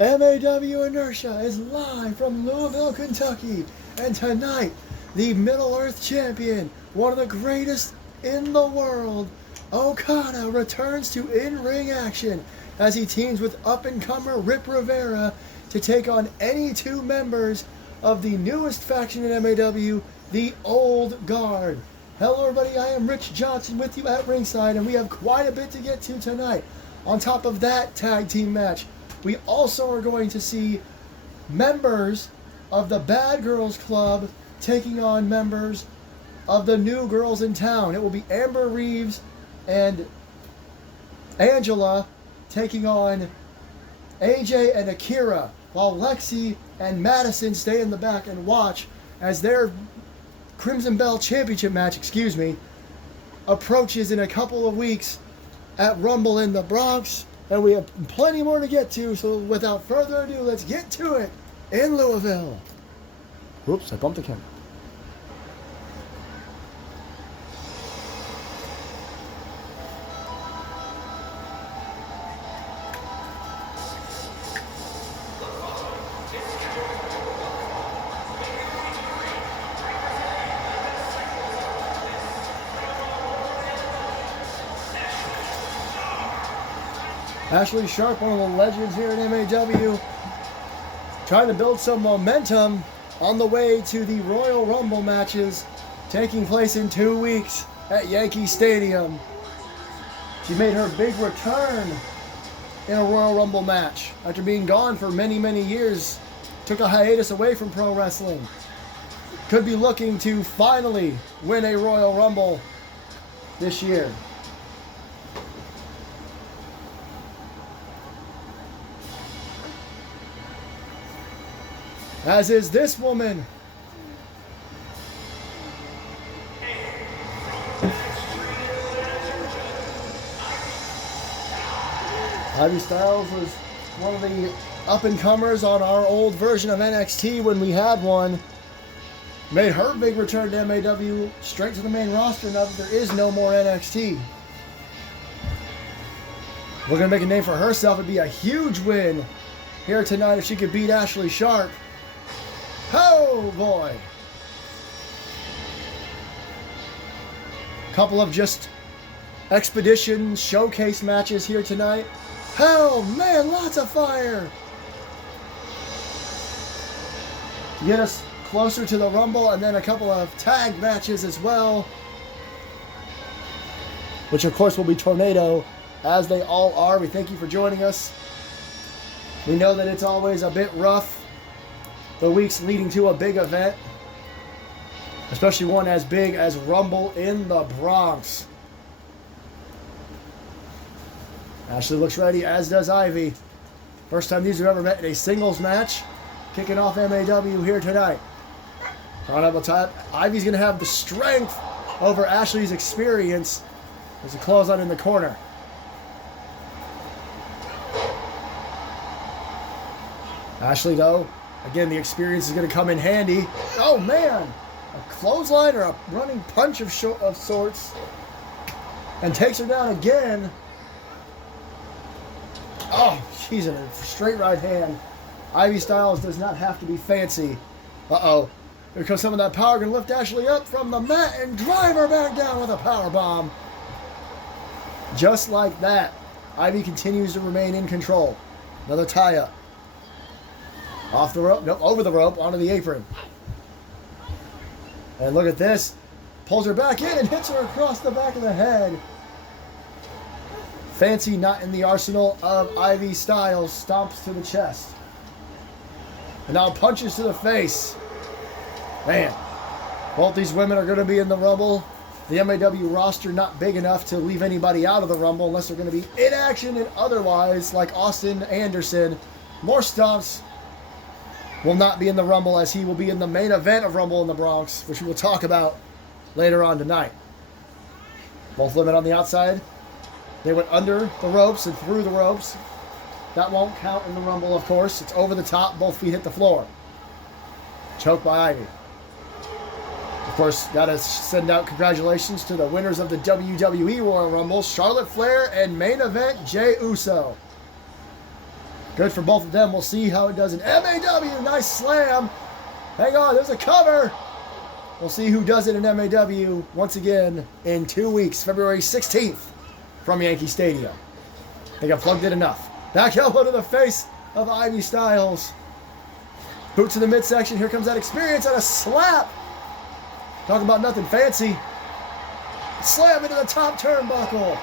MAW Inertia is live from Louisville, Kentucky. And tonight, the Middle Earth champion, one of the greatest in the world, Okada, returns to in-ring action as he teams with up-and-comer Rip Rivera to take on any two members of the newest faction in MAW, the Old Guard. Hello everybody, I am Rich Johnson with you at ringside, and we have quite a bit to get to tonight. On top of that tag team match, we also are going to see members of the Bad Girls Club taking on members of the New Girls in Town. It will be Amber Reeves and Angela taking on AJ and Akira, while Lexi and Madison stay in the back and watch as their Crimson Bell Championship match, approaches in a couple of weeks at Rumble in the Bronx. And we have plenty more to get to, so without further ado, let's get to it in Louisville. Oops, I bumped the camera. Ashley Sharp, one of the legends here in MAW, trying to build some momentum on the way to the Royal Rumble matches taking place in 2 weeks at Yankee Stadium. She made her big return in a Royal Rumble match after being gone for many, many years. Took a hiatus away from pro wrestling. Could be looking to finally win a Royal Rumble this year. As is this woman. Ivy Styles was one of the up-and-comers on our old version of NXT when we had one. Made her big return to MAW, straight to the main roster now that there is no more NXT. We're going to make a name for herself. It'd be a huge win here tonight if she could beat Ashley Sharp. Oh boy. Couple of just expedition showcase matches here tonight. Oh man, lots of fire. To get us closer to the Rumble, and then a couple of tag matches as well, which of course will be Tornado, as they all are. We thank you for joining us. We know that it's always a bit rough the weeks leading to a big event, especially one as big as Rumble in the Bronx. Ashley looks ready, as does Ivy. First time these have ever met in a singles match. Kicking off MAW here tonight. On up top, Ivy's going to have the strength over Ashley's experience. There's a clothesline in the corner. Ashley, though, again, the experience is going to come in handy. Oh, man! A clothesline or a running punch of sorts. And takes her down again. Oh, she's in a straight right hand. Ivy Styles does not have to be fancy. Uh-oh. Here comes some of that power. Going to lift Ashley up from the mat and drive her back down with a power bomb. Just like that, Ivy continues to remain in control. Another tie-up. Off the rope, no, over the rope, onto the apron. And look at this. Pulls her back in and hits her across the back of the head. Fancy not in the arsenal of Ivy Styles. Stomps to the chest. And now punches to the face. Man, both these women are going to be in the Rumble. The MAW roster not big enough to leave anybody out of the Rumble unless they're going to be in action and otherwise, like Austin Anderson. More stomps. Will not be in the Rumble, as he will be in the main event of Rumble in the Bronx, which we will talk about later on tonight. Both women on the outside. They went under the ropes and through the ropes. That won't count in the Rumble, of course. It's over the top. Both feet hit the floor. Choked by Ivy. Of course, got to send out congratulations to the winners of the WWE Royal Rumble, Charlotte Flair and main event Jey Uso. Good for both of them. We'll see how it does in MAW. Nice slam. Hang on, there's a cover. We'll see who does it in MAW once again in 2 weeks, February 16th from Yankee Stadium. I think I've plugged it enough. Back elbow to the face of Ivy Styles. Boot to the midsection. Here comes that experience and a slap. Talking about nothing fancy. Slam into the top turnbuckle.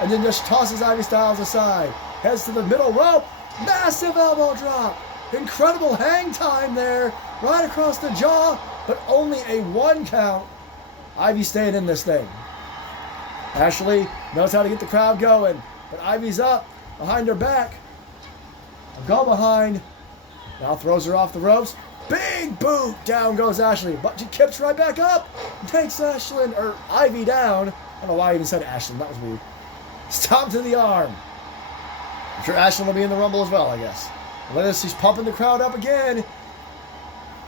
And then just tosses Ivy Styles aside. Heads to the middle rope. Massive elbow drop. Incredible hang time there. Right across the jaw. But only a 1 count. Ivy staying in this thing. Ashley knows how to get the crowd going. But Ivy's up. Behind her back. A go behind. Now throws her off the ropes. Big boot. Down goes Ashley. But she kips right back up. Takes Ivy down. I don't know why I even said Ashley. That was weird. Stomp to the arm. I'm sure Ashley will be in the Rumble as well, I guess. Look at this. She's pumping the crowd up again.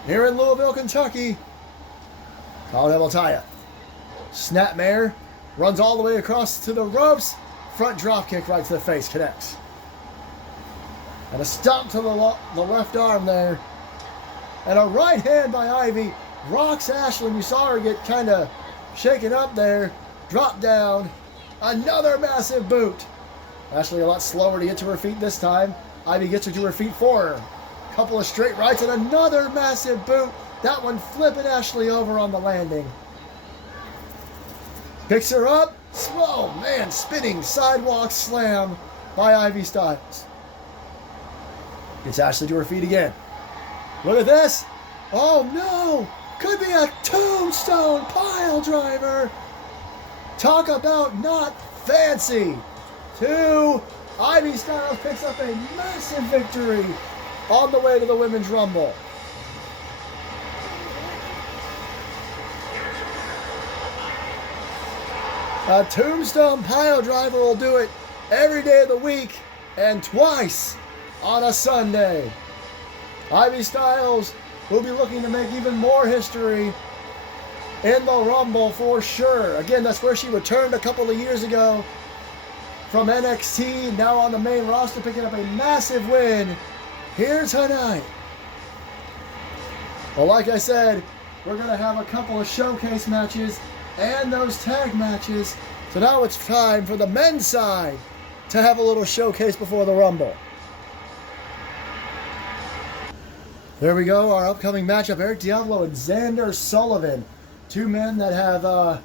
Here in Louisville, Kentucky. Colin will tie it. Snapmare. Runs all the way across to the ropes. Front drop kick right to the face. Connects. And a stomp to the left arm there. And a right hand by Ivy. Rocks Ashley. You saw her get kind of shaken up there. Drop down. Another massive boot. Ashley a lot slower to get to her feet this time. Ivy gets her to her feet for her. Couple of straight rights and another massive boot. That one flipping Ashley over on the landing. Picks her up. Oh man, spinning sidewalk slam by Ivy Styles. Gets Ashley to her feet again. Look at this. Oh no. Could be a tombstone pile driver. Talk about not fancy. 2. Ivy Styles picks up a massive victory on the way to the Women's Rumble. A tombstone pile driver will do it every day of the week and twice on a Sunday. Ivy Styles will be looking to make even more history in the Rumble for sure. Again, that's where she returned a couple of years ago from NXT, now on the main roster, picking up a massive win here tonight. Well, like I said, we're going to have a couple of showcase matches and those tag matches. So now it's time for the men's side to have a little showcase before the Rumble. There we go, our upcoming matchup, Eric Diablo and Xander Sullivan. 2 men that have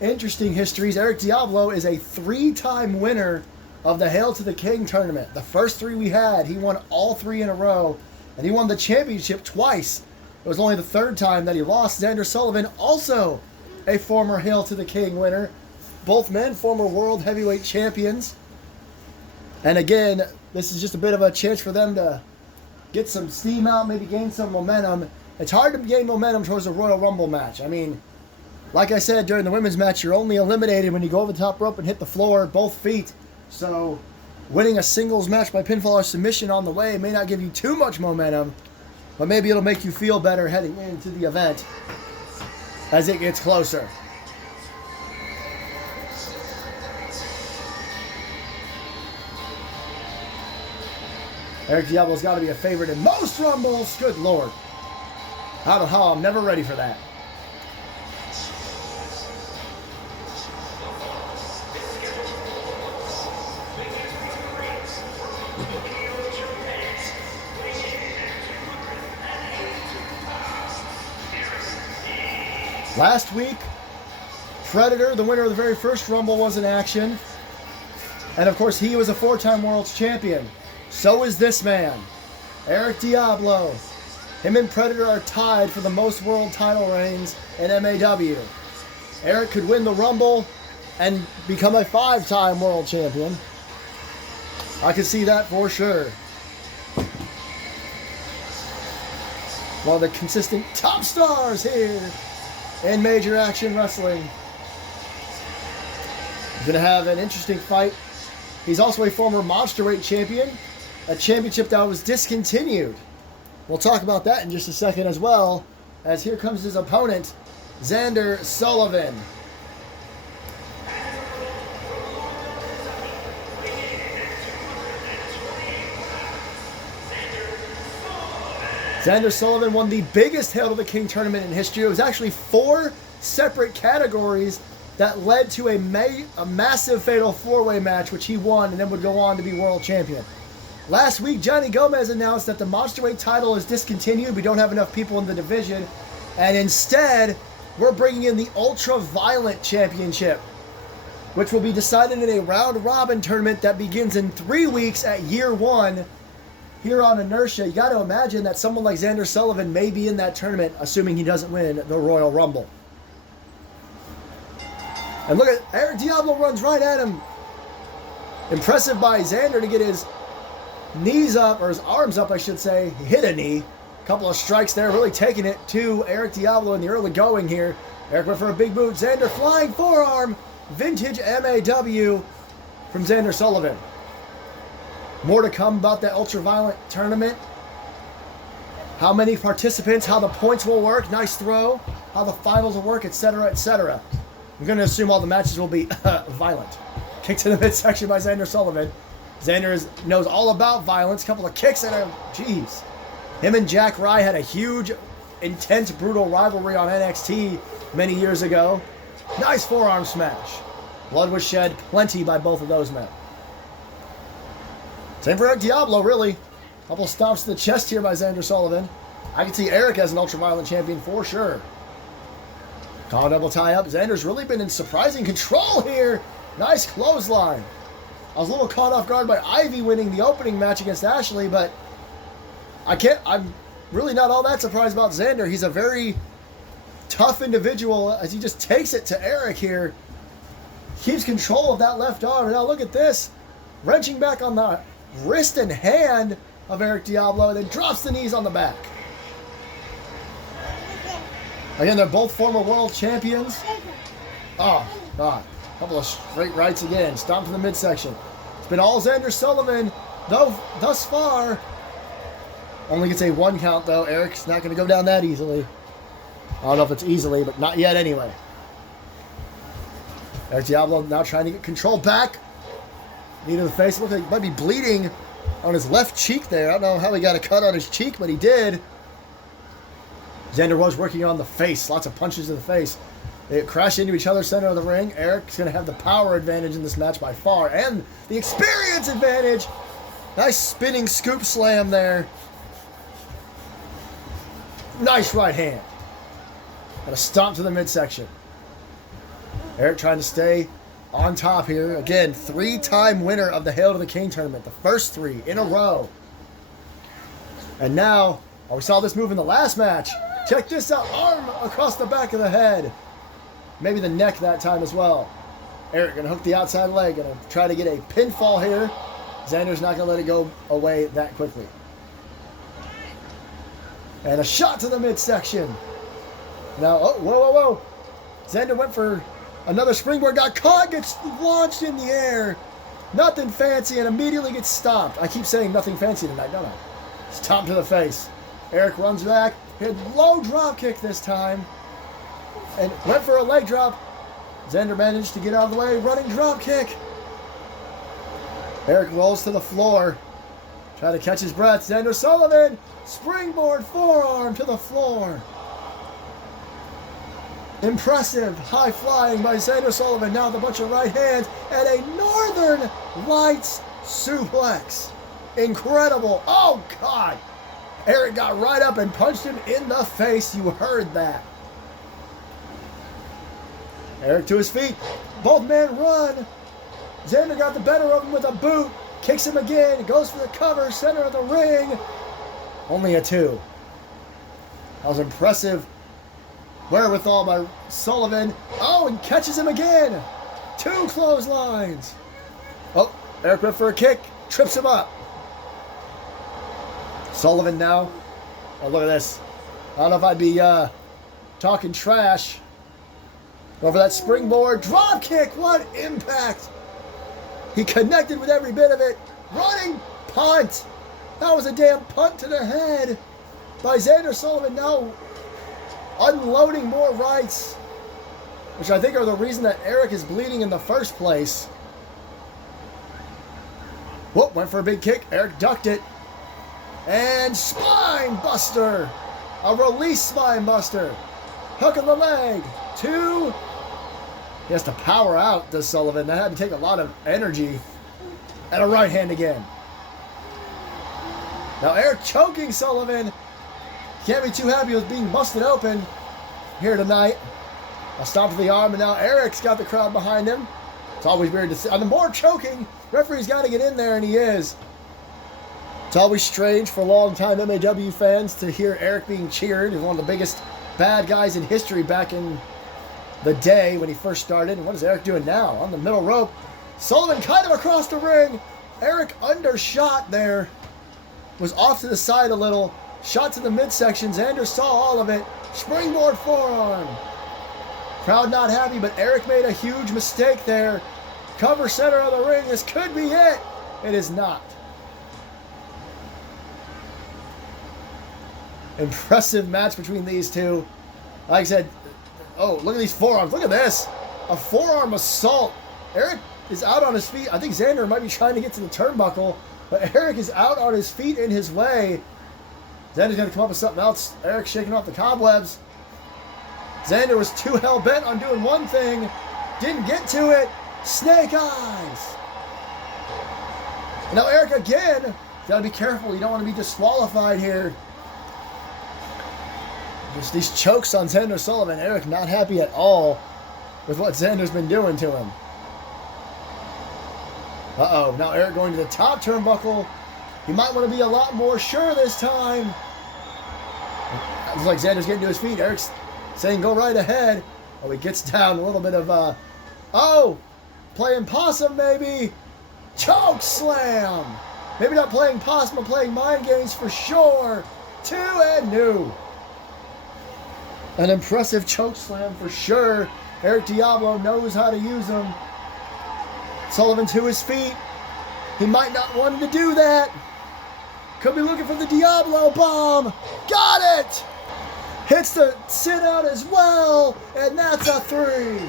interesting histories. Eric Diablo is a 3-time winner of the Hail to the King tournament. The first 3 we had, he won all 3 in a row, and he won the championship twice. It was only the 3rd time that he lost. Xander Sullivan, also a former Hail to the King winner. Both men, former world heavyweight champions. And again, this is just a bit of a chance for them to get some steam out, maybe gain some momentum. It's hard to gain momentum towards a Royal Rumble match. I mean, like I said, during the women's match, you're only eliminated when you go over the top rope and hit the floor, both feet. So winning a singles match by pinfall or submission on the way may not give you too much momentum, but maybe it'll make you feel better heading into the event as it gets closer. Eric Diablo's got to be a favorite in most Rumbles. Good Lord. I don't know how I'm never ready for that. Last week, Predator, the winner of the very first Rumble, was in action. And of course, he was a 4-time world champion. So is this man, Eric Diablo. Him and Predator are tied for the most world title reigns in MAW. Eric could win the Rumble and become a 5-time world champion. I could see that for sure. One of the consistent top stars here in Major Action Wrestling. He's going to have an interesting fight. He's also a former Monsterweight champion, a championship that was discontinued. We'll talk about that in just a second as well, as here comes his opponent, Xander Sullivan. Xander Sullivan won the biggest Hail to the King tournament in history. It was actually 4 separate categories that led to a massive fatal 4-way match, which he won and then would go on to be world champion. Last week, Johnny Gomez announced that the Monsterweight title is discontinued. We don't have enough people in the division. And instead, we're bringing in the Ultra Violent Championship, which will be decided in a round-robin tournament that begins in 3 weeks at year 1 here on Inertia. You got to imagine that someone like Xander Sullivan may be in that tournament, assuming he doesn't win the Royal Rumble. And look at Eric Diablo runs right at him. Impressive by Xander to get his knees up, or his arms up, I should say. He hit a knee. A couple of strikes there, really taking it to Eric Diablo in the early going here. Eric went for a big boot. Xander flying forearm. Vintage MAW from Xander Sullivan. More to come about that ultra-violent tournament. How many participants, how the points will work, nice throw, how the finals will work, etc., etc. I'm going to assume all the matches will be violent. Kick to the midsection by Xander Sullivan. Xander knows all about violence. Couple of kicks and jeez. Him and Jack Rye had a huge, intense, brutal rivalry on NXT many years ago. Nice forearm smash. Blood was shed plenty by both of those men. Same for Eric Diablo, really. Couple stomps to the chest here by Xander Sullivan. I can see Eric as an ultra-violent champion for sure. Collar double tie up. Xander's really been in surprising control here. Nice clothesline. I was a little caught off guard by Ivy winning the opening match against Ashley, but I'm really not all that surprised about Xander. He's a very tough individual as he just takes it to Eric here. Keeps control of that left arm. Now look at this. Wrenching back on the wrist and hand of Eric Diablo, and then drops the knees on the back. Again, they're both former world champions. Oh, God. Couple of straight rights again. Stomp to the midsection. It's been all Xander Sullivan, though, thus far. Only gets a 1 count, though. Eric's not going to go down that easily. I don't know if it's easily, but not yet anyway. Eric Diablo now trying to get control back. Knee to the face. Looks like he might be bleeding on his left cheek there. I don't know how he got a cut on his cheek, but he did. Xander was working on the face. Lots of punches to the face. They crash into each other, center of the ring. Eric's going to have the power advantage in this match by far, and the experience advantage. Nice spinning scoop slam there. Nice right hand. And a stomp to the midsection. Eric trying to stay on top here. Again, 3-time winner of the Hail to the King tournament. The first 3 in a row. And now, we saw this move in the last match. Check this out. Arm across the back of the head. Maybe the neck that time as well. Eric going to hook the outside leg. Going to try to get a pinfall here. Xander's not going to let it go away that quickly. And a shot to the midsection. Now, oh, whoa, whoa, whoa. Xander went for another springboard. Got caught. Gets launched in the air. Nothing fancy and immediately gets stomped. I keep saying nothing fancy tonight, don't I? Stomp to the face. Eric runs back. Hit low drop kick this time. And went for a leg drop. Xander managed to get out of the way. Running drop kick. Eric rolls to the floor. Try to catch his breath. Xander Sullivan. Springboard forearm to the floor. Impressive high flying by Xander Sullivan. Now with a bunch of right hands. And a Northern Lights suplex. Incredible. Oh, God. Eric got right up and punched him in the face. You heard that. Eric to his feet. Both men run. Xander got the better of him with a boot. Kicks him again. Goes for the cover. Center of the ring. Only a 2. That was impressive wherewithal by Sullivan. Oh, and catches him again. 2 clotheslines. Oh, Eric went for a kick. Trips him up. Sullivan now. Oh, look at this. I don't know if I'd be talking trash. Over that springboard. Drop kick. What impact. He connected with every bit of it. Running punt. That was a damn punt to the head by Xander Sullivan. Now unloading more rights, which I think are the reason that Eric is bleeding in the first place. Whoop, went for a big kick. Eric ducked it. And spine buster. A release spine buster. Hook in the leg. 2. He has to power out, does Sullivan. That had to take a lot of energy. And a right hand again. Now Eric choking Sullivan. Can't be too happy with being busted open here tonight. A stomp to the arm, and now Eric's got the crowd behind him. It's always weird to see. On the more choking, referee's got to get in there, and he is. It's always strange for long-time MAW fans to hear Eric being cheered. He's one of the biggest bad guys in history back in the day when he first started. And what is Eric doing now? On the middle rope. Sullivan kind of across the ring. Eric undershot there. Was off to the side a little. Shot to the midsection. Xander saw all of it. Springboard forearm. Crowd not happy, but Eric made a huge mistake there. Cover center of the ring. This could be it. It is not. Impressive match between these two. Like I said, oh, look at these forearms. Look at this. A forearm assault. Eric is out on his feet. I think Xander might be trying to get to the turnbuckle, but Eric is out on his feet in his way. Xander's going to come up with something else. Eric shaking off the cobwebs. Xander was too hell-bent on doing one thing. Didn't get to it. Snake eyes. Now Eric again. Got to be careful. You don't want to be disqualified here. Just these chokes on Xander Sullivan. Eric not happy at all with what Xander's been doing to him. Uh-oh. Now Eric going to the top turnbuckle. He might want to be a lot more sure this time. Looks like Xander's getting to his feet. Eric's saying go right ahead. Oh, he gets down a little bit of, playing possum maybe. Choke slam. Maybe not playing possum, but playing mind games for sure. 2 and new. An impressive choke slam for sure. Eric Diablo knows how to use them. Sullivan to his feet. He might not want to do that. Could be looking for the Diablo bomb. Got it! Hits the sit out as well. And that's a 3.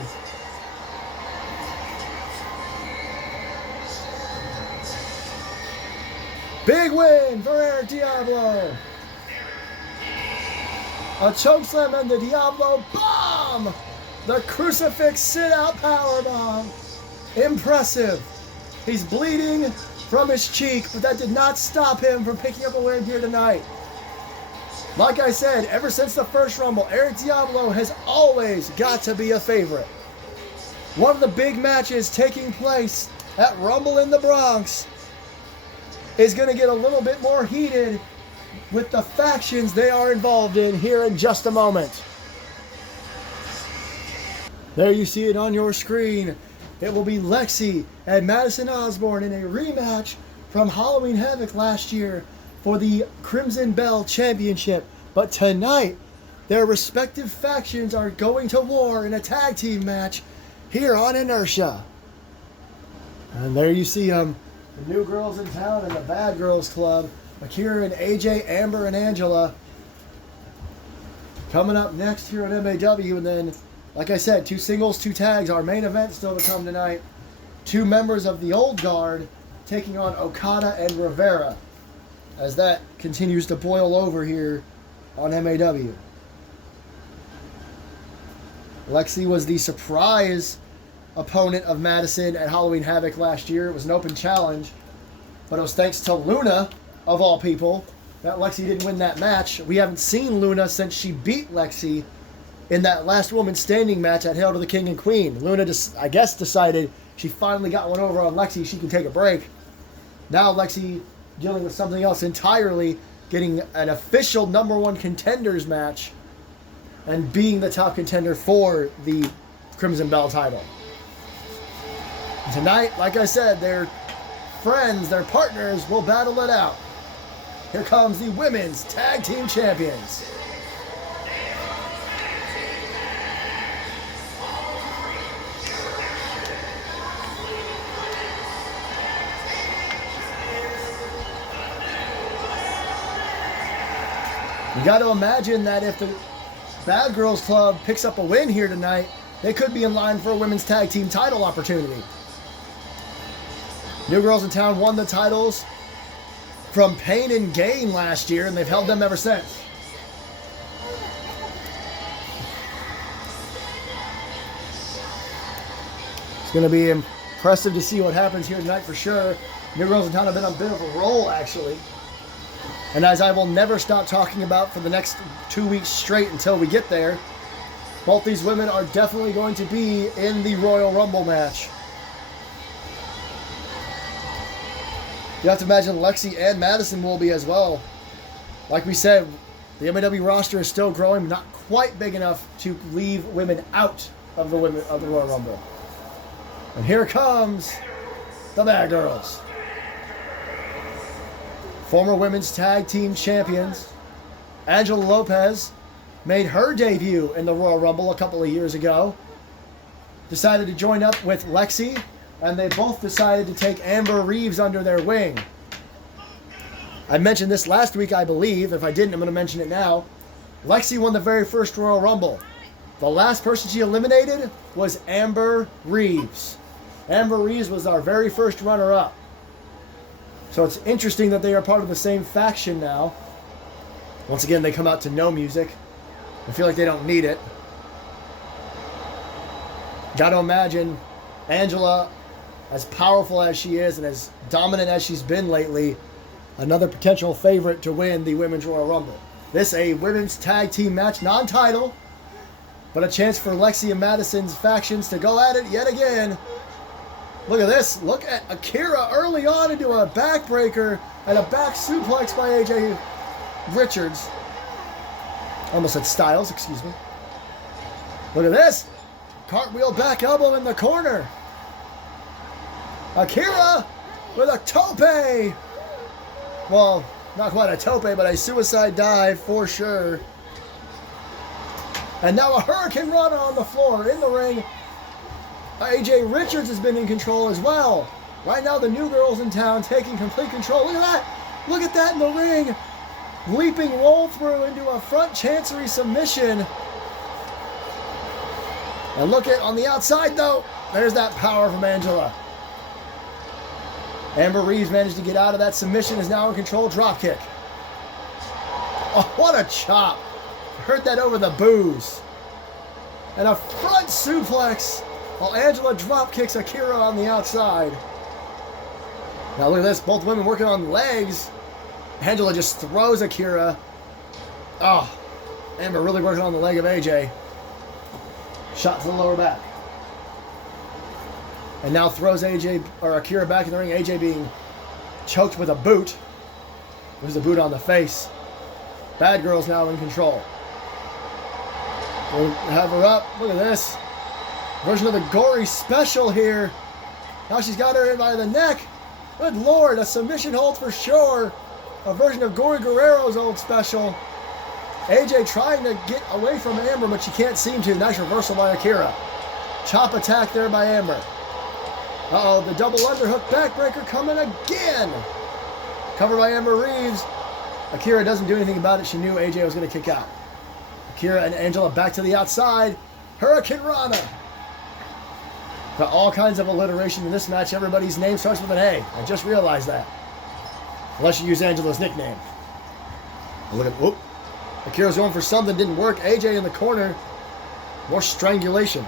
Big win for Eric Diablo. A chokeslam and the Diablo bomb! The crucifix sit-out powerbomb. Impressive. He's bleeding from his cheek, but that did not stop him from picking up a win here tonight. Like I said, ever since the first Rumble, Eric Diablo has always got to be a favorite. One of the big matches taking place at Rumble in the Bronx is going to get a little bit more heated with the factions they are involved in here in just a moment. There you see it on your screen. It will be Lexi and Madison Osborne in a rematch from Halloween Havoc last year for the Crimson Bell Championship. But tonight, their respective factions are going to war in a tag team match here on Inertia. And there you see the new girls in town and the Bad Girls Club. Akira and AJ, Amber and Angela. Coming up next here on MAW, and then, like I said, 2 singles, 2 tags. Our main event still to come tonight. 2 members of the Old Guard taking on Okada and Rivera as that continues to boil over here on MAW. Lexi was the surprise opponent of Madison at Halloween Havoc last year. It was an open challenge, but it was thanks to Luna, of all people, that Lexi didn't win that match. We haven't seen Luna since she beat Lexi in that last woman standing match at Hail to the King and Queen. Luna just, I guess, decided she finally got one over on Lexi. She can take a break. Now Lexi dealing with something else entirely, getting an official #1 contenders match and being the top contender for the Crimson Bell title. And tonight, like I said, their friends, their partners will battle it out. Here comes the Women's Tag Team Champions. You got to imagine that if the Bad Girls Club picks up a win here tonight, they could be in line for a women's tag team title opportunity. New Girls in Town won the titles from Pain and Gain last year, and they've held them ever since. It's going to be impressive to see what happens here tonight for sure. New Girls in Town have been on a bit of a roll, actually. And as I will never stop talking about for the next 2 weeks straight until we get there, both these women are definitely going to be in the Royal Rumble match. You have to imagine Lexi and Madison will be as well. Like we said, the MAW roster is still growing, not quite big enough to leave women out of the Royal Rumble. And here comes the Bad Girls. Former women's tag team champions, Angela Lopez made her debut in the Royal Rumble a couple of years ago. Decided to join up with Lexi, and they both decided to take Amber Reeves under their wing. I mentioned this last week, I believe. If I didn't, I'm going to mention it now. Lexi won the very first Royal Rumble. The last person she eliminated was Amber Reeves. Amber Reeves was our very first runner-up. So it's interesting that they are part of the same faction now. Once again, they come out to no music. I feel like they don't need it. Gotta imagine Angela, as powerful as she is and as dominant as she's been lately, another potential favorite to win the Women's Royal Rumble. This a women's tag team match, non-title, but a chance for Lexi and Madison's factions to go at it yet again. Look at this. Look at Akira early on into a backbreaker and a back suplex by AJ Richards. Almost said Styles, excuse me. Look at this. Cartwheel back elbow in the corner. Akira with a tope. Well, not quite a tope, but a suicide dive for sure. And now a Hurricane Rana on the floor in the ring. AJ Richards has been in control as well. Right now, the New Girls in Town taking complete control. Look at that. Look at that in the ring. Leaping roll through into a front chancery submission. And look at on the outside, though. There's that power from Angela. Amber Reeves managed to get out of that submission, is now in control. Drop kick. Oh, what a chop. Heard that over the boos. And a front suplex while Angela drop kicks Akira on the outside. Now look at this. Both women working on legs. Angela just throws Akira. Oh, Amber really working on the leg of AJ. Shot to the lower back. And now throws Akira back in the ring. AJ being choked with a boot. There's a boot on the face. Bad Girls now in control. We'll have her up. Look at this. Version of the gory special here. Now she's got her in by the neck. Good Lord, a submission hold for sure. A version of Gory Guerrero's old special. AJ trying to get away from Amber, but she can't seem to. Nice reversal by Akira. Chop attack there by Amber. Uh-oh, the double underhook backbreaker coming again. Covered by Amber Reeves. Akira doesn't do anything about it. She knew AJ was going to kick out. Akira and Angela back to the outside. Hurricane Rana. Got all kinds of alliteration in this match. Everybody's name starts with an A. I just realized that. Unless you use Angela's nickname. Look at, whoop. Akira's going for something, didn't work. AJ in the corner. More strangulation.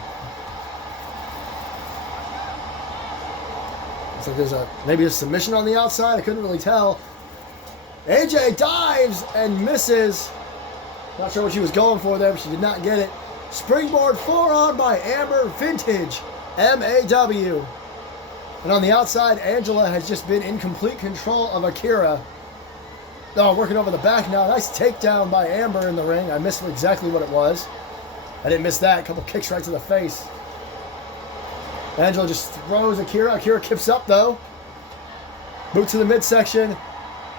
Looks like there's maybe a submission on the outside. I couldn't really tell. AJ dives and misses. Not sure what she was going for there, but she did not get it. Springboard forearm by Amber, vintage MAW. And on the outside, Angela has just been in complete control of Akira. Oh, working over the back now. Nice takedown by Amber in the ring. I missed exactly what it was. I didn't miss that. A couple kicks right to the face. Angela just throws Akira. Akira kips up, though. Boot to the midsection.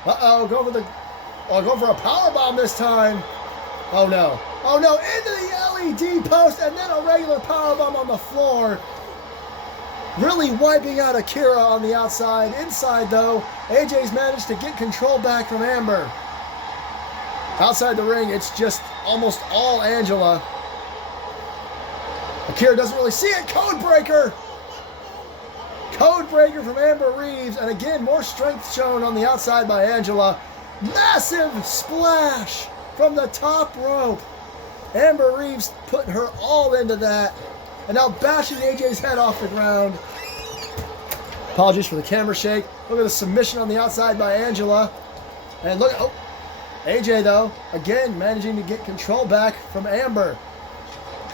Uh-oh, going for a powerbomb this time. Oh, no. Oh, no, into the LED post, and then a regular powerbomb on the floor. Really wiping out Akira on the outside. Inside, though, AJ's managed to get control back from Amber. Outside the ring, it's just almost all Angela. Akira doesn't really see it. Code breaker. Code breaker from Amber Reeves, and again, more strength shown on the outside by Angela. Massive splash from the top rope. Amber Reeves putting her all into that, and now bashing AJ's head off the ground. Apologies for the camera shake. Look at the submission on the outside by Angela. And look, oh, AJ though, again managing to get control back from Amber.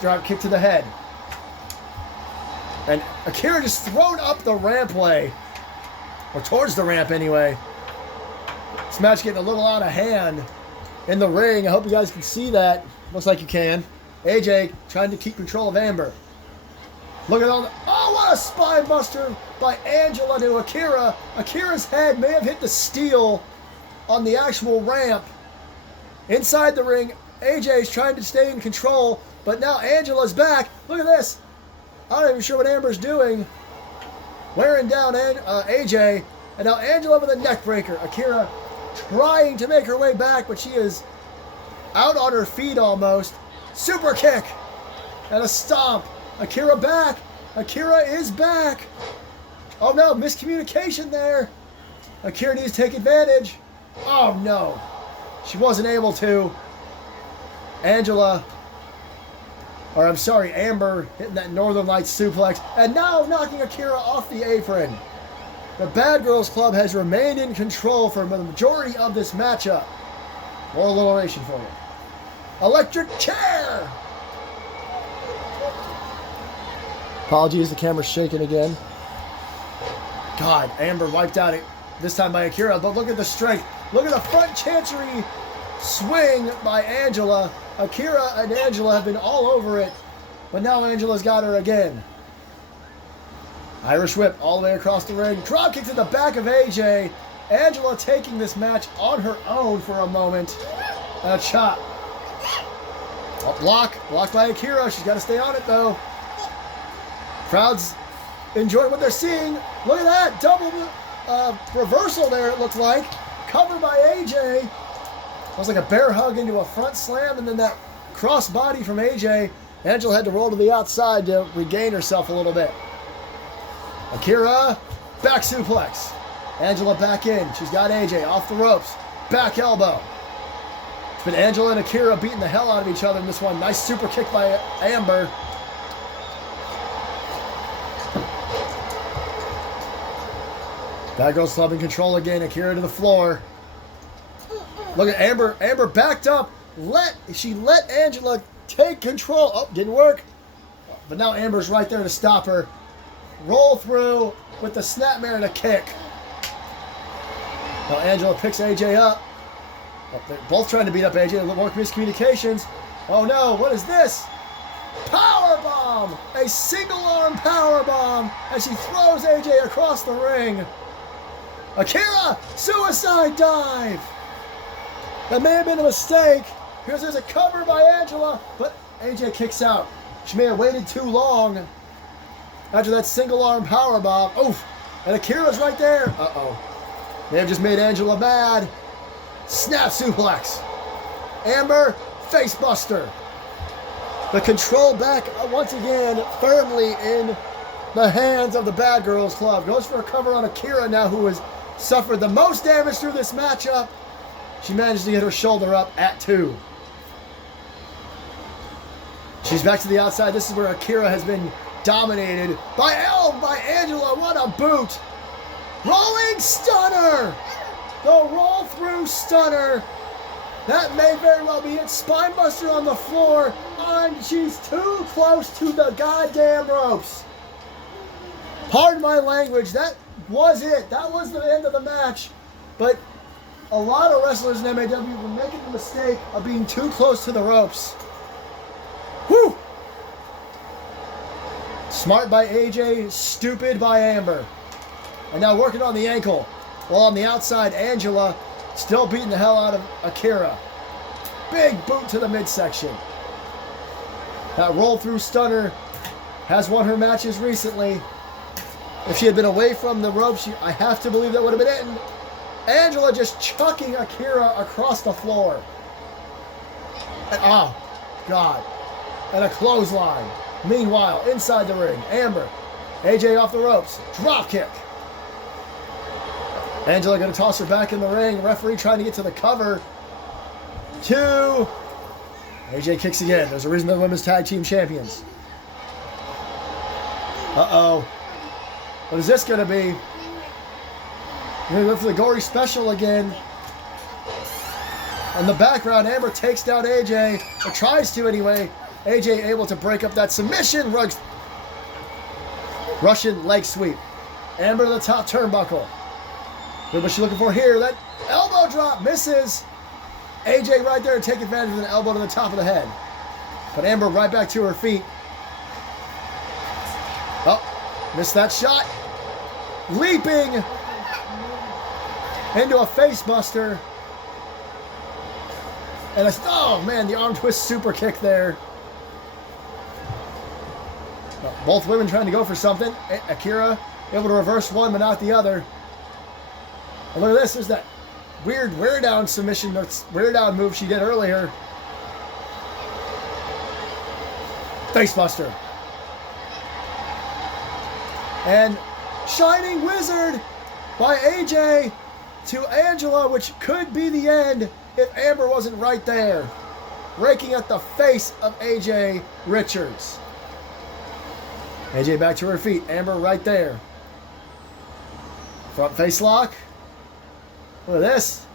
Drop kick to the head. And Akira just thrown up the rampway. Or towards the ramp anyway. This match getting a little out of hand in the ring. I hope you guys can see that. Looks like you can. AJ trying to keep control of Amber. Look at all the... Oh, what a spine buster by Angela to Akira. Akira's head may have hit the steel on the actual ramp. Inside the ring, AJ's trying to stay in control, but now Angela's back. Look at this. I'm not even sure what Amber's doing. Wearing down AJ, and now Angela with a neck breaker. Akira trying to make her way back, but she is out on her feet almost. Super kick and a stomp. Akira back. Akira is back. Oh no, miscommunication there. Akira needs to take advantage. Oh no, she wasn't able to. Amber hitting that Northern Lights suplex, and now knocking Akira off the apron. The Bad Girls Club has remained in control for the majority of this matchup. More alliteration for you. Electric chair! Apologies, the camera's shaking again. God, Amber wiped out it this time by Akira, but look at the strength. Look at the front chancery swing by Angela. Akira and Angela have been all over it, but now Angela's got her again. Irish whip all the way across the ring. Drop kick to the back of AJ. Angela taking this match on her own for a moment. And a chop. Blocked by Akira. She's got to stay on it though. Crowd's enjoying what they're seeing. Look at that double reversal there. It looked like covered by AJ. It was like a bear hug into a front slam, and then that cross body from AJ. Angela had to roll to the outside to regain herself a little bit. Akira, back suplex. Angela back in. She's got AJ off the ropes. Back elbow. It's been Angela and Akira beating the hell out of each other in this one. Nice super kick by Amber. Bad Girls Club in control again. Akira to the floor. Look at Amber. Amber backed up. She let Angela take control. Oh, didn't work. But now Amber's right there to stop her. Roll through with the snapmare and a kick. Now Angela picks AJ up. Oh, they're both trying to beat up AJ. A little more miscommunications. Oh no, what is this? Power bomb! A single arm power bomb as she throws AJ across the ring. Akira, suicide dive! That may have been a mistake because there's a cover by Angela, but AJ kicks out. She may have waited too long after that single arm power bomb. Oof! And Akira's right there. Uh-oh. May have just made Angela mad. Snap suplex. Amber, face buster. The control back once again firmly in the hands of the Bad Girls Club. Goes for a cover on Akira now, who has suffered the most damage through this matchup. She managed to get her shoulder up at 2. She's back to the outside. This is where Akira has been dominated by Angela. What a boot. Rolling stunner. The roll through stunner. That may very well be it. Spinebuster on the floor. And she's too close to the goddamn ropes. Pardon my language. That was it. That was the end of the match. But a lot of wrestlers in MAW were making the mistake of being too close to the ropes. Whew! Smart by AJ, stupid by Amber. And now working on the ankle. While on the outside, Angela still beating the hell out of Akira. Big boot to the midsection. That roll through stunner has won her matches recently. If she had been away from the ropes, I have to believe that would have been it. And Angela just chucking Akira across the floor. And, oh, God. And a clothesline. Meanwhile, inside the ring, Amber AJ off the ropes. Drop kick. Angela going to toss her back in the ring. Referee trying to get to the cover. 2. AJ kicks again. There's a reason they're women's tag team champions. Uh-oh. What is this going to be? We're going to go for the gory special again. In the background, Amber takes down AJ, or tries to anyway. AJ able to break up that submission. Russian leg sweep. Amber to the top turnbuckle. What's she looking for here? That elbow drop misses. AJ right there to take advantage of an elbow to the top of the head. But Amber right back to her feet. Oh, missed that shot. Leaping into a face buster. And oh man, the arm twist super kick there. Both women trying to go for something. Akira able to reverse one but not the other. And look at this. There's that weird wear down submission, wear down move she did earlier. Facebuster. And Shining Wizard by AJ to Angela, which could be the end if Amber wasn't right there. Raking at the face of AJ Richards. AJ back to her feet. Amber right there. Front face lock. Look at this.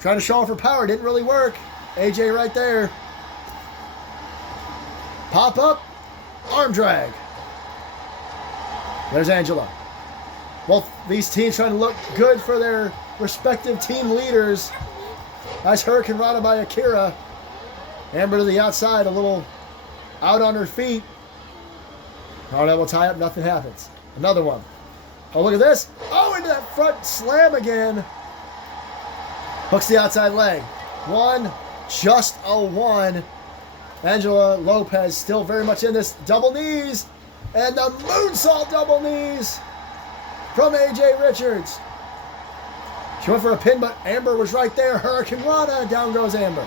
Trying to show off her power. Didn't really work. AJ right there. Pop up. Arm drag. There's Angela. Both these teams trying to look good for their respective team leaders. Nice Hurricane Rana by Akira. Amber to the outside, a little out on her feet. Hard elbow tie up, nothing happens. Another one. Oh, look at this. Oh, into that front slam again. Hooks the outside leg. 1, just a 1. Angela Lopez still very much in this. Double knees. And the moonsault double knees from AJ Richards. She went for a pin, but Amber was right there. Hurricane Rana. Down goes Amber.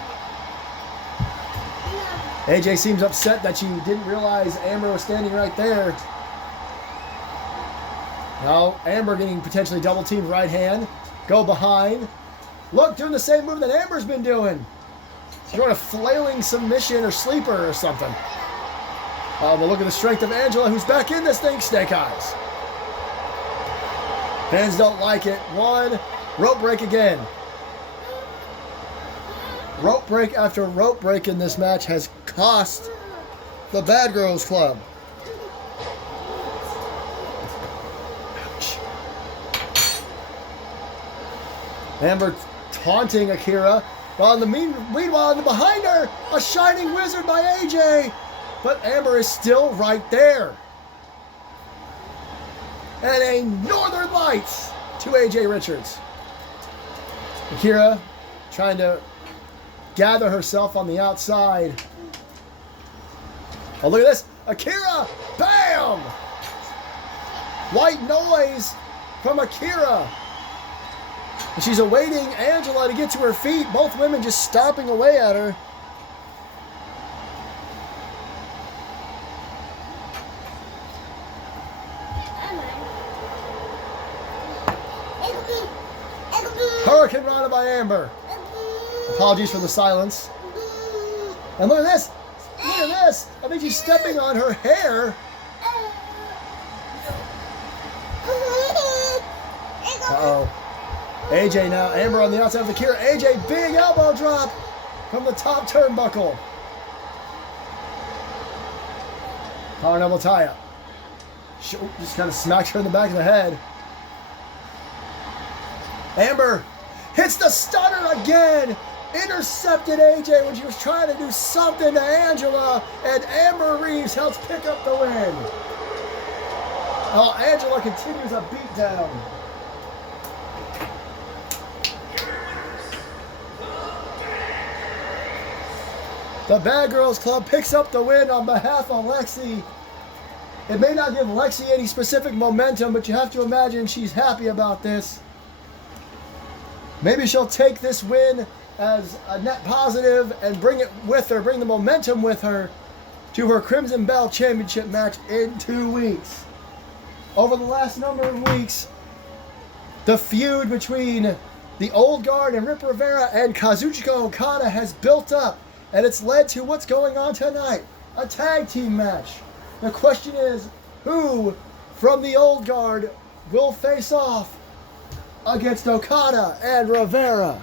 AJ seems upset that she didn't realize Amber was standing right there. Now Amber getting potentially double teamed right hand. Go behind. Look, doing the same move that Amber's been doing. She's doing a flailing submission or sleeper or something. But look at the strength of Angela, who's back in this thing. Snake eyes. Fans don't like it. 1. Rope break again. Rope break after rope break in this match has cost the Bad Girls Club. Ouch. Amber taunting Akira. While meanwhile, behind her, a Shining Wizard by AJ. But Amber is still right there. And a Northern Lights to AJ Richards. Akira trying to gather herself on the outside. Oh, look at this. Akira! Bam! White noise from Akira. And she's awaiting Angela to get to her feet. Both women just stomping away at her. Hurricane Rana by Amber. Apologies for the silence. And look at this. Look at this. I think she's stepping on her hair. Uh-oh. AJ now. Amber on the outside of the Akira. AJ, big elbow drop from the top turnbuckle. Power double tie up. Just kind of smacked her in the back of the head. Amber hits the stunner again. Intercepted AJ when she was trying to do something to Angela. And Amber Reeves helps pick up the win. Oh, Angela continues a beatdown. The Bad Girls Club picks up the win on behalf of Lexi. It may not give Lexi any specific momentum, but you have to imagine she's happy about this. Maybe she'll take this win as a net positive and bring it with her, bring the momentum with her to her Crimson Bell Championship match in 2 weeks. over the last number of weeks, the feud between the Old Guard and Rip Rivera and Kazuchika Okada has built up, and it's led to what's going on tonight, a tag team match. The question is, who from the Old Guard will face off against Okada and Rivera?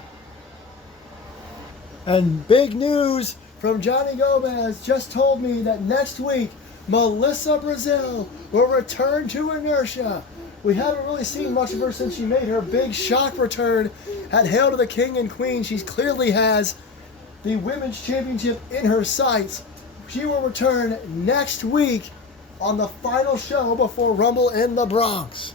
And big news from Johnny Gomez just told me that next week, Melissa Brazil will return to Inertia. We haven't really seen much of her since she made her big shock return at Hail to the King and Queen. She clearly has the Women's Championship in her sights. She will return next week on the final show before Rumble in the Bronx.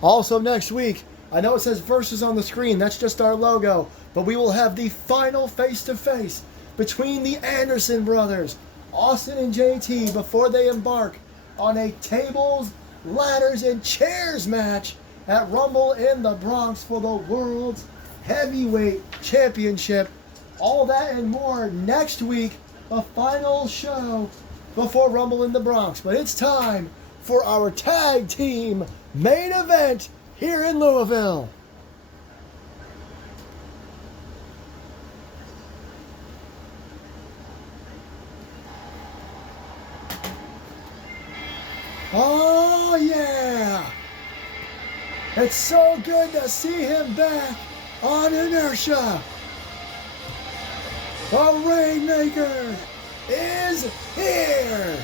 Also next week, I know it says Versus on the screen, that's just our logo, but we will have the final face-to-face between the Anderson brothers, Austin and JT, before they embark on a tables, ladders, and chairs match at Rumble in the Bronx for the World's Heavyweight Championship. All that and more next week, a final show before Rumble in the Bronx. But it's time for our tag team main event here in Louisville. Oh yeah! It's so good to see him back on Inertia. The Rainmaker is here!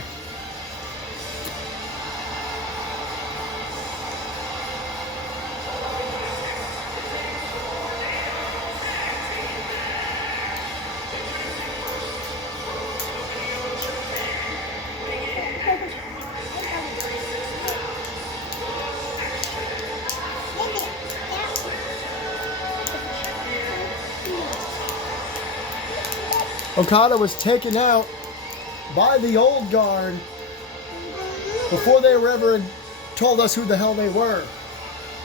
Okada was taken out by the Old Guard before they were ever told us who the hell they were.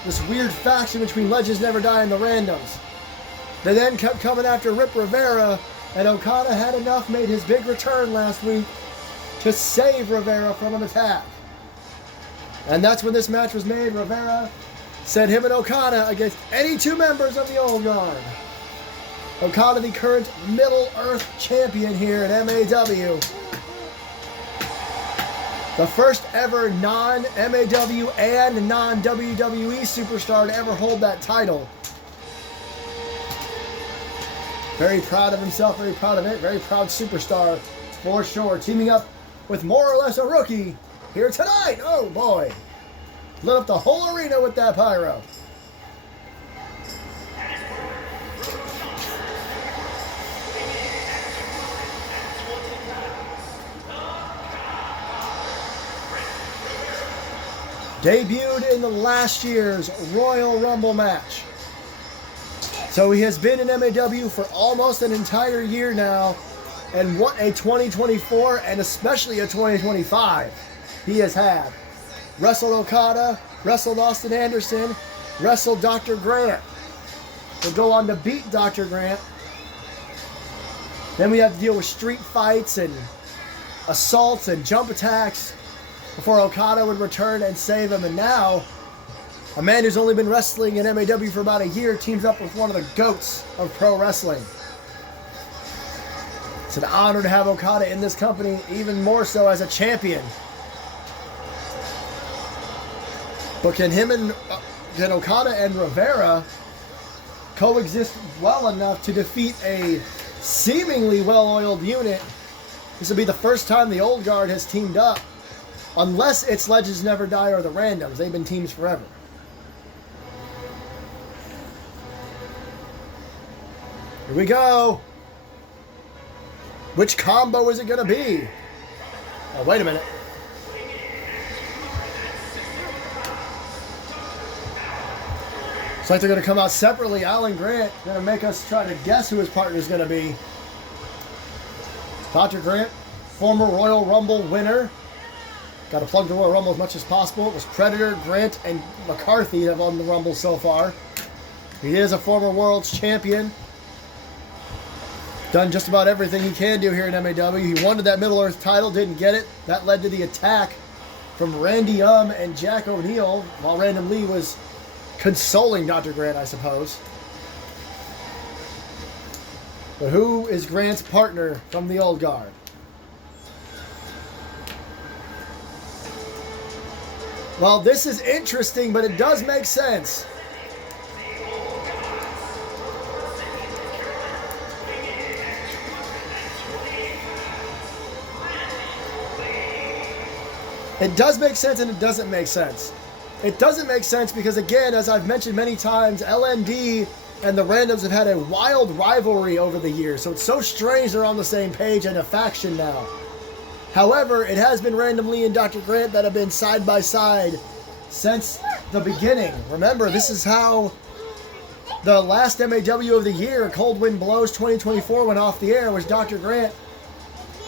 This weird faction between Legends Never Die and the Randoms. They then kept coming after Rip Rivera, and Okada had enough, made his big return last week to save Rivera from an attack. And that's when this match was made. Rivera sent him and Okada against any two members of the Old Guard. Okada, the current Middle Earth champion here at MAW. The first ever non-MAW and non-WWE superstar to ever hold that title. Very proud of himself, very proud of it, very proud superstar for sure. Teaming up with more or less a rookie here tonight. Oh boy. Lit up the whole arena with that pyro. Debuted in the last year's Royal Rumble match. So he has been in MAW for almost an entire year now, and what a 2024 and especially a 2025 he has had. Wrestled Okada, wrestled Austin Anderson, wrestled Dr. Grant. He'll go on to beat Dr. Grant. Then we have to deal with street fights and assaults and jump attacks before Okada would return and save him. And now, a man who's only been wrestling in MAW for about a year teams up with one of the GOATs of pro wrestling. It's an honor to have Okada in this company, even more so as a champion. But can Okada and Rivera coexist well enough to defeat a seemingly well-oiled unit? This will be the first time the Old Guard has teamed up. Unless it's Legends Never Die or the Randoms. They've been teams forever. Here we go. Which combo is it going to be? Oh, wait a minute. Looks like they're going to come out separately. Alan Grant going to make us try to guess who his partner is going to be. Dr. Grant, former Royal Rumble winner. Got to plug the Royal Rumble as much as possible. It was Predator, Grant, and McCarthy have won the Rumble so far. He is a former World's Champion. Done just about everything he can do here in MAW. He wanted that Middle Earth title, didn't get it. That led to the attack from Randy and Jack O'Neil, while Random Lee was consoling Dr. Grant, I suppose. But who is Grant's partner from the old guard? Well, this is interesting, but it does make sense. It does make sense and it doesn't make sense. It doesn't make sense because, again, as I've mentioned many times, LND and the Randoms have had a wild rivalry over the years, so it's so strange they're on the same page and a faction now. However, it has been Random Lee and Dr. Grant that have been side by side since the beginning. Remember, this is how the last MAW of the year, Cold Wind Blows 2024, went off the air, was Dr. Grant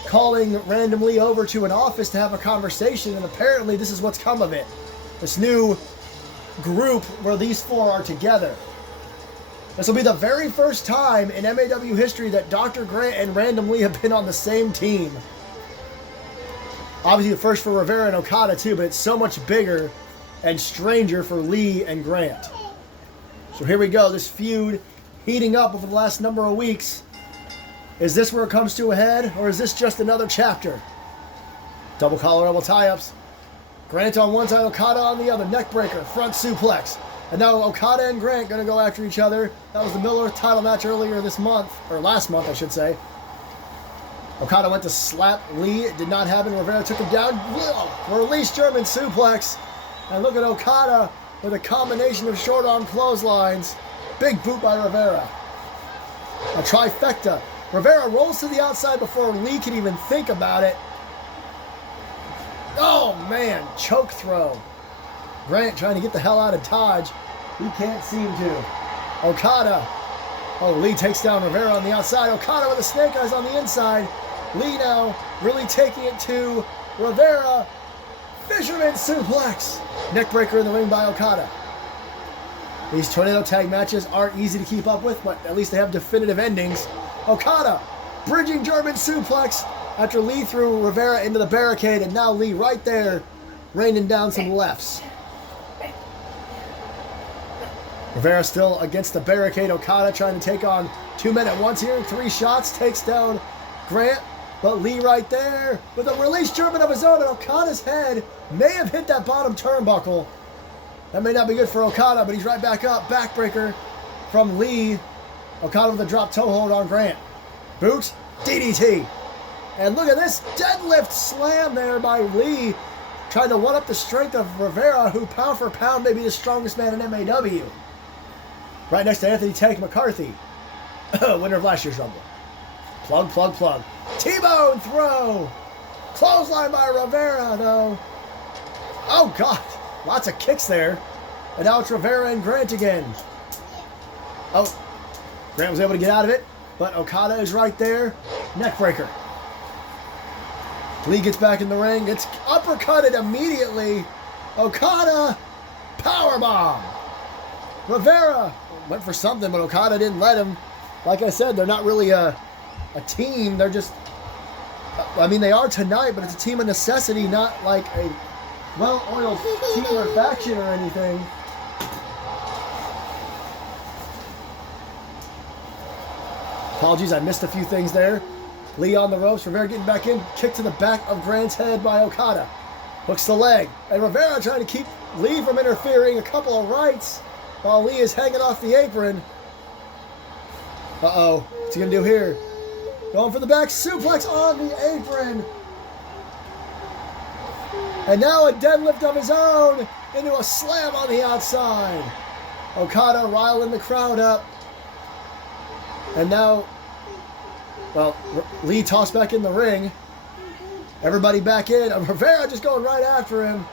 calling Random Lee over to an office to have a conversation, and apparently this is what's come of it. This new group where these four are together. This will be the very first time in MAW history that Dr. Grant and Random Lee have been on the same team. Obviously the first for Rivera and Okada too, but it's so much bigger and stranger for Lee and Grant. So here we go, this feud heating up over the last number of weeks. Is this where it comes to a head, or is this just another chapter? Double collar elbow tie-ups. Grant on one side, Okada on the other. Neckbreaker, front suplex. And now Okada and Grant going to go after each other. That was the Miller title match earlier this month, or last month I should say. Okada went to slap Lee. It did not happen. Rivera took him down. Release German suplex. And look at Okada with a combination of short arm clotheslines. Big boot by Rivera. A trifecta. Rivera rolls to the outside before Lee can even think about it. Oh man, choke throw. Grant trying to get the hell out of Dodge. He can't seem to. Okada. Oh, Lee takes down Rivera on the outside. Okada with the snake eyes on the inside. Lee now really taking it to Rivera. Fisherman suplex. Neckbreaker in the ring by Okada. These tornado tag matches aren't easy to keep up with, but at least they have definitive endings. Okada, bridging German suplex after Lee threw Rivera into the barricade, and now Lee right there raining down some lefts. Rivera still against the barricade. Okada trying to take on two men at once here. 3 shots, takes down Grant, but Lee right there with a release German of his own, and Okada's head may have hit that bottom turnbuckle. That may not be good for Okada, but he's right back up. Backbreaker from Lee. Okada with a drop toe hold on Grant. Boot, DDT. And look at this deadlift slam there by Lee. Trying to one-up the strength of Rivera, who pound for pound may be the strongest man in MAW. Right next to Anthony Tank McCarthy. Winner of last year's Rumble. Plug, plug, plug. T-bone throw. Clothesline by Rivera, though. Oh, God. Lots of kicks there. And now it's Rivera and Grant again. Oh. Grant was able to get out of it, but Okada is right there. Neckbreaker. Lee gets back in the ring. Gets uppercutted immediately. Okada. Powerbomb. Rivera went for something, but Okada didn't let him. Like I said, they're not really a team. They're just... I mean, they are tonight, but it's a team of necessity, not like a well-oiled team or faction or anything. Apologies, I missed a few things there. Lee on the ropes, Rivera getting back in. Kick to the back of Grant's head by Okada. Hooks the leg. And Rivera trying to keep Lee from interfering. A couple of rights while Lee is hanging off the apron. Uh-oh. What's he going to do here? Going for the back suplex on the apron. And now a deadlift of his own into a slam on the outside. Okada riling the crowd up. And now, well, Lee tossed back in the ring. Everybody back in. Rivera just going right after him.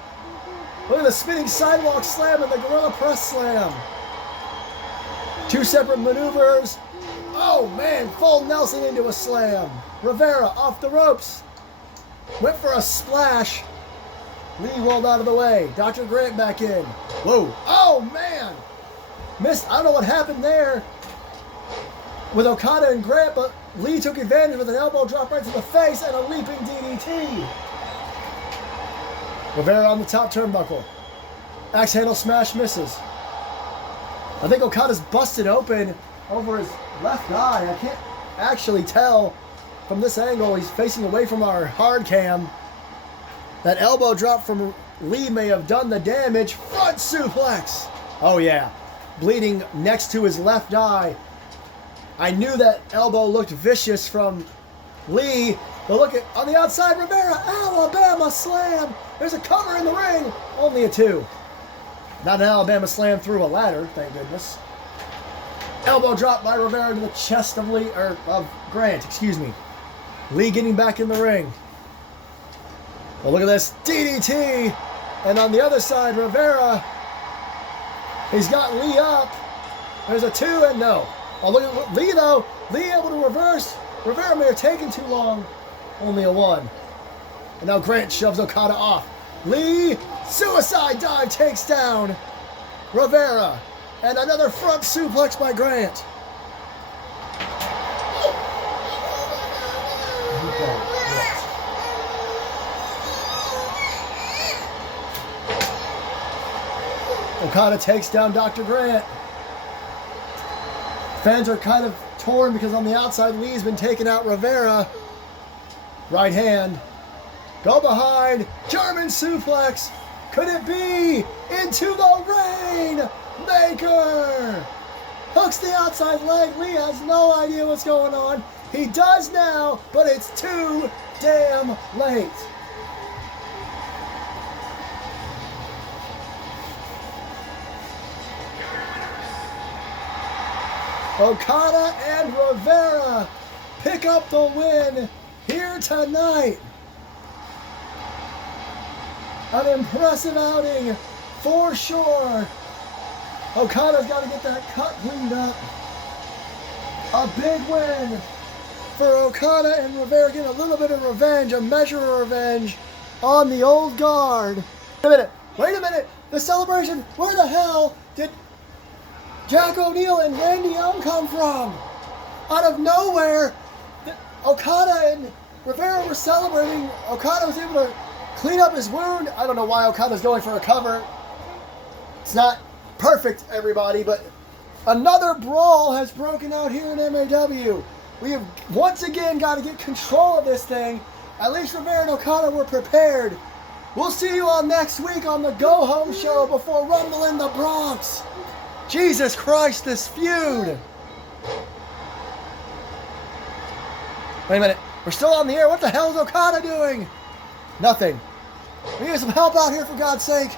Look at the spinning sidewalk slam and the gorilla press slam. 2 separate maneuvers. Oh, man, full Nelson into a slam. Rivera off the ropes. Went for a splash. Lee rolled out of the way. Dr. Grant back in. Whoa. Oh, man. Missed. I don't know what happened there with Okada and Grant, but Lee took advantage with an elbow drop right to the face and a leaping DDT. Rivera on the top turnbuckle. Axe handle smash misses. I think Okada's busted open over his left eye. I can't actually tell from this angle. He's facing away from our hard cam. That elbow drop from Lee may have done the damage. Front suplex. Oh yeah. Bleeding next to his left eye. I knew that elbow looked vicious from Lee. But look at on the outside, Rivera. Alabama slam. There's a cover in the ring. Only a 2. Not an Alabama slam through a ladder, thank goodness. Elbow drop by Rivera to the chest of Lee, or of Grant, excuse me. Lee getting back in the ring. Well, look at this DDT. And on the other side, Rivera. He's got Lee up. There's a 2 and no. Oh, look at Lee though. Lee able to reverse. Rivera may have taken too long. Only a 1. And now Grant shoves Okada off. Lee, suicide dive takes down Rivera. And another front suplex by Grant. Okada takes down Dr. Grant. Fans are kind of torn because on the outside, Lee's been taking out Rivera. Right hand. Go behind. German suplex. Could it be? Into the rain. Maker. Hooks the outside leg. Lee has no idea what's going on. He does now, but it's too damn late. Okada and Rivera pick up the win here tonight. An impressive outing for sure. Okada's got to get that cut cleaned up. A big win for Okada and Rivera, getting a little bit of revenge, a measure of revenge on the old guard. Wait a minute. The celebration, where the hell did Jack O'Neil and Randy Young come from? Out of nowhere, Okada and Rivera were celebrating. Okada was able to clean up his wound. I don't know why Okada's going for a cover. It's not perfect, everybody, but another brawl has broken out here in MAW. We have once again got to get control of this thing. At least Rivera and Okada were prepared. We'll see you all next week on the Go Home Show before Rumble in the Bronx. Jesus Christ, this feud. Wait a minute. We're still on the air. What the hell is Okada doing? Nothing. We need some help out here, for God's sake.